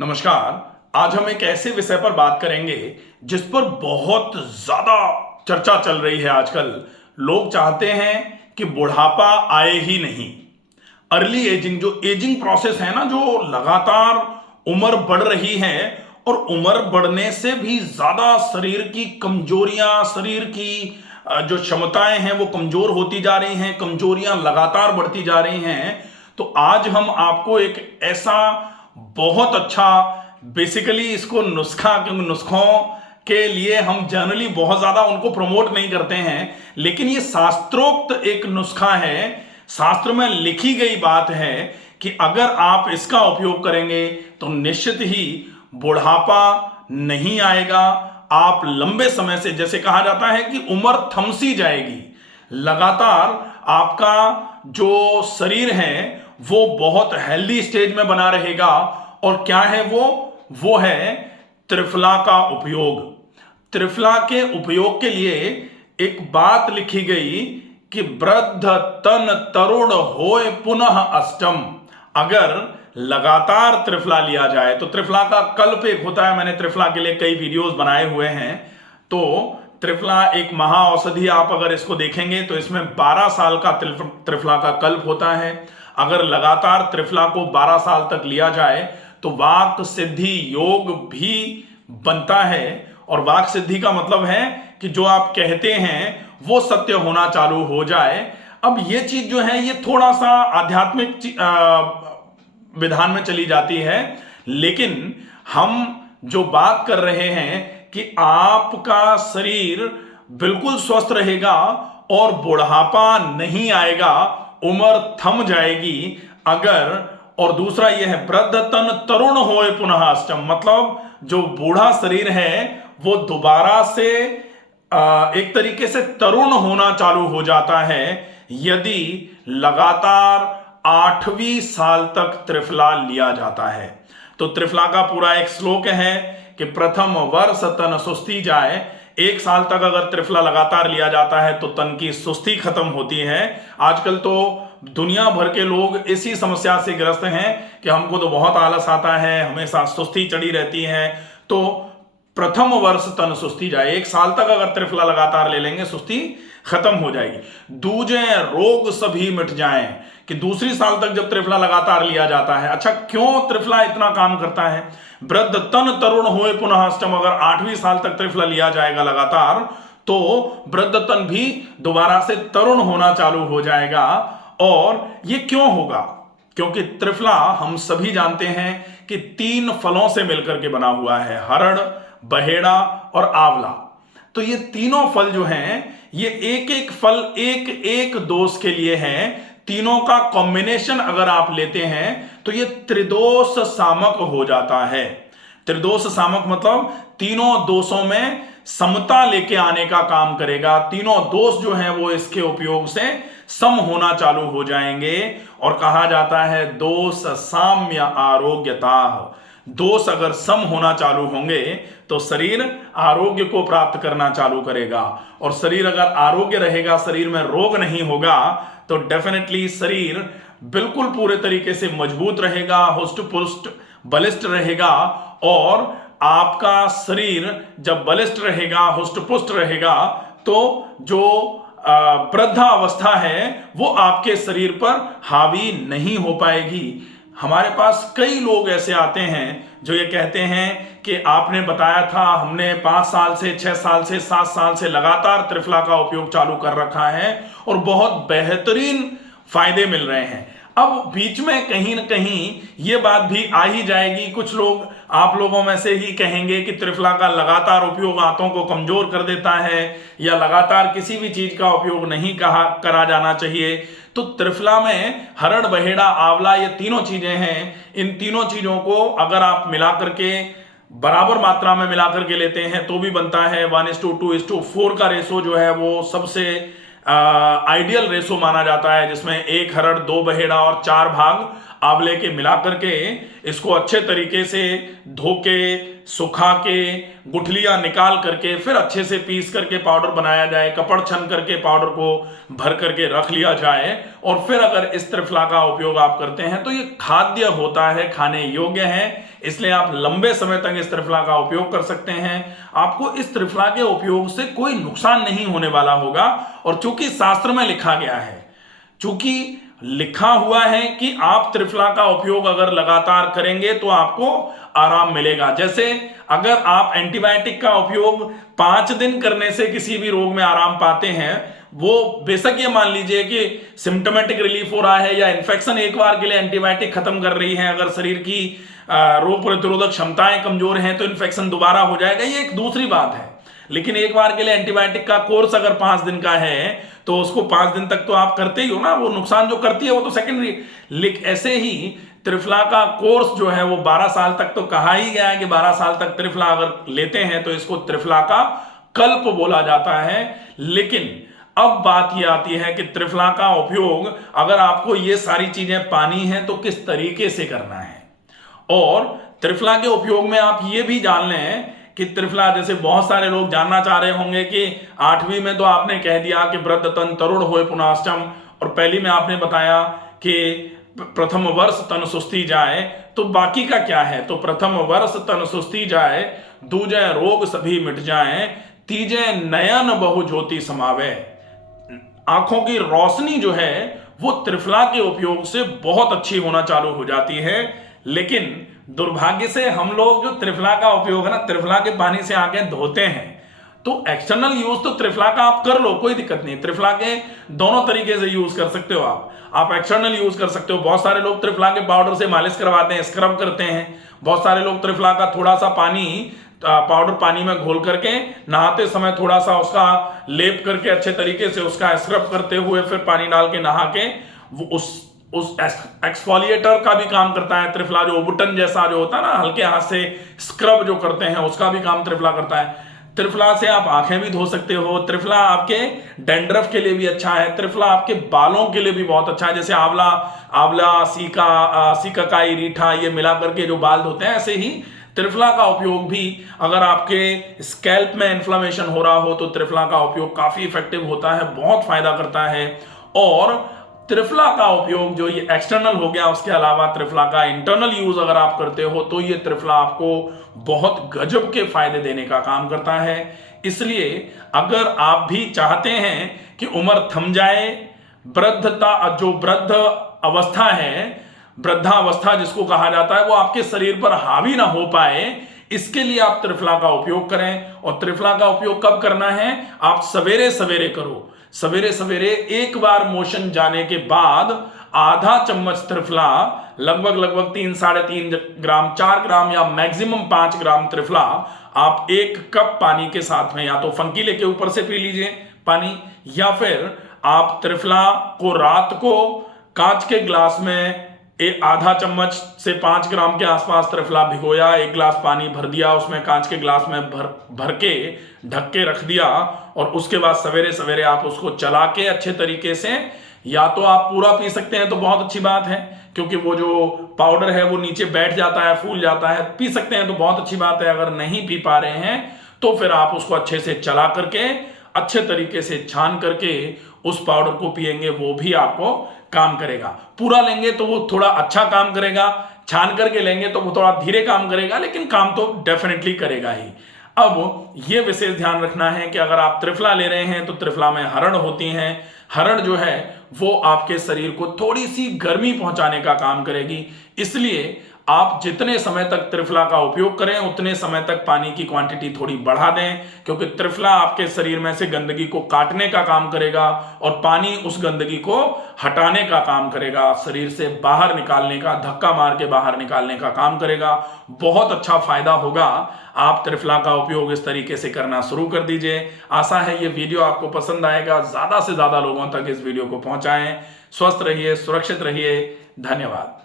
नमस्कार। आज हम एक ऐसे विषय पर बात करेंगे जिस पर बहुत ज्यादा चर्चा चल रही है आजकल। लोग चाहते हैं कि बुढ़ापा आए ही नहीं। अर्ली एजिंग, जो एजिंग प्रोसेस है ना, जो लगातार उम्र बढ़ रही है और उम्र बढ़ने से भी ज्यादा शरीर की कमजोरियां, शरीर की जो क्षमताएं हैं वो कमजोर होती जा रही हैं, कमजोरियां लगातार बढ़ती जा रही हैं। तो आज हम आपको एक ऐसा बहुत अच्छा, बेसिकली इसको नुस्खों के लिए हम जनरली बहुत ज्यादा उनको प्रमोट नहीं करते हैं, लेकिन ये शास्त्रोक्त एक नुस्खा है। शास्त्र में लिखी गई बात है कि अगर आप इसका उपयोग करेंगे तो निश्चित ही बुढ़ापा नहीं आएगा। आप लंबे समय से, जैसे कहा जाता है कि उम्र थमसी जाएगी, लगातार आपका जो शरीर है वो बहुत हेल्दी स्टेज में बना रहेगा। और क्या है वो है त्रिफला का उपयोग। त्रिफला के उपयोग के लिए एक बात लिखी गई कि वृद्ध तन तरुण होए पुनः अष्टम। अगर लगातार त्रिफला लिया जाए तो त्रिफला का कल्प एक होता है, मैंने त्रिफला के लिए कई वीडियोस बनाए हुए हैं। तो त्रिफला एक महा औषधि, आप अगर इसको देखेंगे तो इसमें 12 साल का त्रिफला का कल्प होता है। अगर लगातार त्रिफला को 12 साल तक लिया जाए तो वाक सिद्धि योग भी बनता है। और वाक सिद्धि का मतलब है कि जो आप कहते हैं वो सत्य होना चालू हो जाए। अब ये चीज जो है ये थोड़ा सा आध्यात्मिक विधान में चली जाती है, लेकिन हम जो बात कर रहे हैं कि आपका शरीर बिल्कुल स्वस्थ रहेगा और बुढ़ापा नहीं आएगा, उम्र थम जाएगी अगर। और दूसरा यह है वृद्ध तन तरुण होए पुनः अष्टम, मतलब जो बूढ़ा शरीर है वो दोबारा से एक तरीके से तरुण होना चालू हो जाता है यदि लगातार 8वीं साल तक त्रिफला लिया जाता है। तो त्रिफला का पूरा एक श्लोक है कि प्रथम वर्ष तन सुस्ती जाए। 1 साल तक अगर त्रिफला लगातार लिया जाता है तो तन की सुस्ती खत्म होती है। आजकल तो दुनिया भर के लोग इसी समस्या से ग्रस्त हैं कि हमको तो बहुत आलस आता है, हमेशा सुस्ती चढ़ी रहती है। तो प्रथम वर्ष तन सुस्ती जाए, 1 साल तक अगर त्रिफला लगातार ले लेंगे सुस्ती खत्म हो जाएगी। दूजे रोग सभी मिट जाएं, कि दूसरी साल तक जब त्रिफला लगातार लिया जाता है। अच्छा, क्यों त्रिफला इतना काम करता है? वृद्ध तन तरुण होए पुनः अष्टम, अगर 8वीं साल तक त्रिफला लिया जाएगा लगातार तो वृद्ध तन भी दोबारा से तरुण होना चालू हो जाएगा। और ये क्यों होगा? क्योंकि त्रिफला हम सभी जानते हैं कि 3 फलों से मिलकर के बना हुआ है, हरड़, बहेड़ा और आंवला। तो ये तीनों फल जो हैं ये एक एक फल एक एक दोष के लिए हैं। तीनों का कॉम्बिनेशन अगर आप लेते हैं तो ये त्रिदोष सामक हो जाता है। त्रिदोष सामक मतलब तीनों दोषों में समता लेके आने का काम करेगा। तीनों दोष जो हैं वो इसके उपयोग से सम होना चालू हो जाएंगे। और कहा जाता है दोष साम्य आरोग्यता। दोष अगर सम होना चालू होंगे तो शरीर आरोग्य को प्राप्त करना चालू करेगा। और शरीर अगर आरोग्य रहेगा, शरीर में रोग नहीं होगा, तो डेफिनेटली शरीर बिल्कुल पूरे तरीके से मजबूत रहेगा, हुष्ट पुष्ट बलिष्ठ रहेगा। और आपका शरीर जब बलिष्ठ रहेगा, हुष्ट पुष्ट रहेगा, तो जो वृद्धावस्था है वो आपके शरीर पर हावी नहीं हो पाएगी। हमारे पास कई लोग ऐसे आते हैं जो ये कहते हैं कि आपने बताया था, हमने 5 साल से, 6 साल से, 7 साल से लगातार त्रिफला का उपयोग चालू कर रखा है और बहुत बेहतरीन फायदे मिल रहे हैं। अब बीच में कहीं ना कहीं ये बात भी आ ही जाएगी। कुछ लोग आप लोगों में से ही कहेंगे कि त्रिफला का लगातार उपयोग आंतों को कमजोर कर देता है या लगातार किसी भी चीज का उपयोग नहीं करा जाना चाहिए। तो त्रिफला में हरड़, बहेड़ा, आंवला, ये तीनों चीजें हैं। इन तीनों चीजों को अगर आप मिला करके बराबर मात्रा में मिला करके लेते हैं तो भी बनता है 1:2:4 का रेशो जो है वो सबसे आइडियल रेशो माना जाता है, जिसमें 1 हरड़, 2 बहेड़ा और 4 भाग आंवले के मिला करके इसको अच्छे तरीके से धो के, सुखा के, गुठलियां निकाल करके फिर अच्छे से पीस करके पाउडर बनाया जाए, कपड़ छन करके पाउडर को भर करके रख लिया जाए और फिर अगर इस त्रिफला का उपयोग आप करते हैं तो ये खाद्य होता है, खाने योग्य है, इसलिए आप लंबे समय तक इस त्रिफला का उपयोग कर सकते हैं। आपको इस त्रिफला के उपयोग से कोई नुकसान नहीं होने वाला होगा। और चूंकि शास्त्र में लिखा गया है, चूंकि लिखा हुआ है कि आप त्रिफला का उपयोग अगर लगातार करेंगे तो आपको आराम मिलेगा। जैसे अगर आप एंटीबायोटिक का उपयोग 5 दिन करने से किसी भी रोग में आराम पाते हैं, वो बेशक ये मान लीजिए कि सिम्टोमेटिक रिलीफ हो रहा है या इन्फेक्शन एक बार के लिए एंटीबायोटिक खत्म कर रही है, अगर शरीर की रोग प्रतिरोधक क्षमताएं कमजोर हैं तो इन्फेक्शन दोबारा हो जाएगा, ये एक दूसरी बात है। लेकिन एक बार के लिए एंटीबायोटिक का कोर्स अगर 5 दिन का है तो उसको 5 दिन तक तो आप करते ही हो ना, वो नुकसान जो करती है वो तो सेकेंडरी। लेकिन ऐसे ही त्रिफला का कोर्स जो है वो 12 साल तक तो कहा ही गया है कि 12 साल तक त्रिफला अगर लेते हैं तो इसको त्रिफला का कल्प बोला जाता है। लेकिन अब बात यह आती है कि त्रिफला का उपयोग अगर आपको ये सारी चीजें पानी है तो किस तरीके से करना है। और त्रिफला के उपयोग में आप ये भी जान लें कि त्रिफला, जैसे बहुत सारे लोग जानना चाह रहे होंगे कि 8वीं में तो आपने कह दिया कि वृद्ध तन तरुण होए पुनश्चम, और पहली में आपने बताया कि प्रथम वर्ष तन सुस्ती जाए, तो बाकी का क्या है? तो प्रथम वर्ष तन सुस्ती जाए, दूजे रोग सभी मिट जाए, तीजे नयन बहु ज्योति समावे। आंखों की रोशनी जो है वो त्रिफला के उपयोग से बहुत अच्छी होना चालू हो जाती है। लेकिन दुर्भाग्य से हम लोग जो त्रिफला का उपयोग है ना, त्रिफला के पानी से आंखें धोते हैं, तो एक्सटर्नल यूज तो त्रिफला का आप कर लो, कोई दिक्कत नहीं। त्रिफला के दोनों तरीके से यूज कर सकते हो आप एक्सटर्नल यूज कर सकते हो। बहुत सारे लोग त्रिफला के पाउडर से मालिश करवाते हैं, स्क्रब करते हैं। बहुत सारे लोग त्रिफला का थोड़ा सा पाउडर पानी में घोल करके नहाते समय थोड़ा सा उसका लेप करके अच्छे तरीके से उसका स्क्रब करते हुए फिर पानी डाल के नहा के वो उस एक्सफोलिएटर का भी काम करता है त्रिफला। जो ओबुटन जैसा जो होता है ना, हल्के हाथ से स्क्रब जो करते हैं, उसका भी काम त्रिफला करता है। त्रिफला से आप आंखें भी धो सकते हो। त्रिफला आपके डैंड्रफ के लिए भी अच्छा है। त्रिफला आपके बालों के लिए भी बहुत अच्छा है। जैसे आंवला, सीकाकाई, रीठा, ये मिला करके जो बाल धोते हैं, ऐसे ही त्रिफला का उपयोग भी अगर आपके स्कैल्प में इन्फ्लेमेशन हो रहा हो तो त्रिफला का उपयोग काफी इफेक्टिव होता है, बहुत फायदा करता है। और त्रिफला का उपयोग जो ये एक्सटर्नल हो गया, उसके अलावा त्रिफला का इंटरनल यूज अगर आप करते हो तो ये त्रिफला आपको बहुत गजब के फायदे देने का काम करता है। इसलिए अगर आप भी चाहते हैं कि उम्र थम जाए, जो वृद्ध अवस्था है, वृद्धावस्था जिसको कहा जाता है, वो आपके शरीर पर हावी ना हो पाए, इसके लिए आप त्रिफला का उपयोग करें। और त्रिफला का उपयोग कब करना है? आप सवेरे सवेरे करो। सवेरे सवेरे एक बार मोशन जाने के बाद आधा चम्मच त्रिफला, लगभग 3-3.5 ग्राम, 4 ग्राम या मैक्सिमम 5 ग्राम त्रिफला आप 1 कप पानी के साथ में या तो फंकीले के ऊपर से पी लीजिए पानी, या फिर आप त्रिफला को रात को कांच के ग्लास में आधा चम्मच से 5 ग्राम के आसपास त्रिफला भिगोया, 1 गिलास पानी भर दिया, उसमें कांच के ग्लास में भर के ढक के रख दिया, और उसके बाद सवेरे सवेरे आप उसको चला के अच्छे तरीके से, या तो आप पूरा पी सकते हैं तो बहुत अच्छी बात है, क्योंकि वो जो पाउडर है वो नीचे बैठ जाता है, फूल जाता है। पी सकते हैं तो बहुत अच्छी बात है। अगर नहीं पी पा रहे हैं तो फिर आप उसको अच्छे से चला करके, अच्छे तरीके से छान करके उस पाउडर को पिएंगे, वो भी आपको काम करेगा। पूरा लेंगे तो वो थोड़ा अच्छा काम करेगा, छान करके लेंगे तो वो थोड़ा धीरे काम करेगा, लेकिन काम तो डेफिनेटली करेगा ही। अब ये विशेष ध्यान रखना है कि अगर आप त्रिफला ले रहे हैं तो त्रिफला में हरण होती हैं। हरण जो है वो आपके शरीर को थोड़ी सी गर्मी पहुंचाने का काम करेगी। इसलिए आप जितने समय तक त्रिफला का उपयोग करें उतने समय तक पानी की क्वांटिटी थोड़ी बढ़ा दें, क्योंकि त्रिफला आपके शरीर में से गंदगी को काटने का काम करेगा और पानी उस गंदगी को हटाने का काम करेगा, शरीर से बाहर निकालने का, धक्का मार के बाहर निकालने का काम करेगा। बहुत अच्छा फायदा होगा। आप त्रिफला का उपयोग इस तरीके से करना शुरू कर दीजिए। आशा है ये वीडियो आपको पसंद आएगा। ज्यादा से ज्यादा लोगों तक इस वीडियो को पहुंचाएं। स्वस्थ रहिए, सुरक्षित रहिए। धन्यवाद।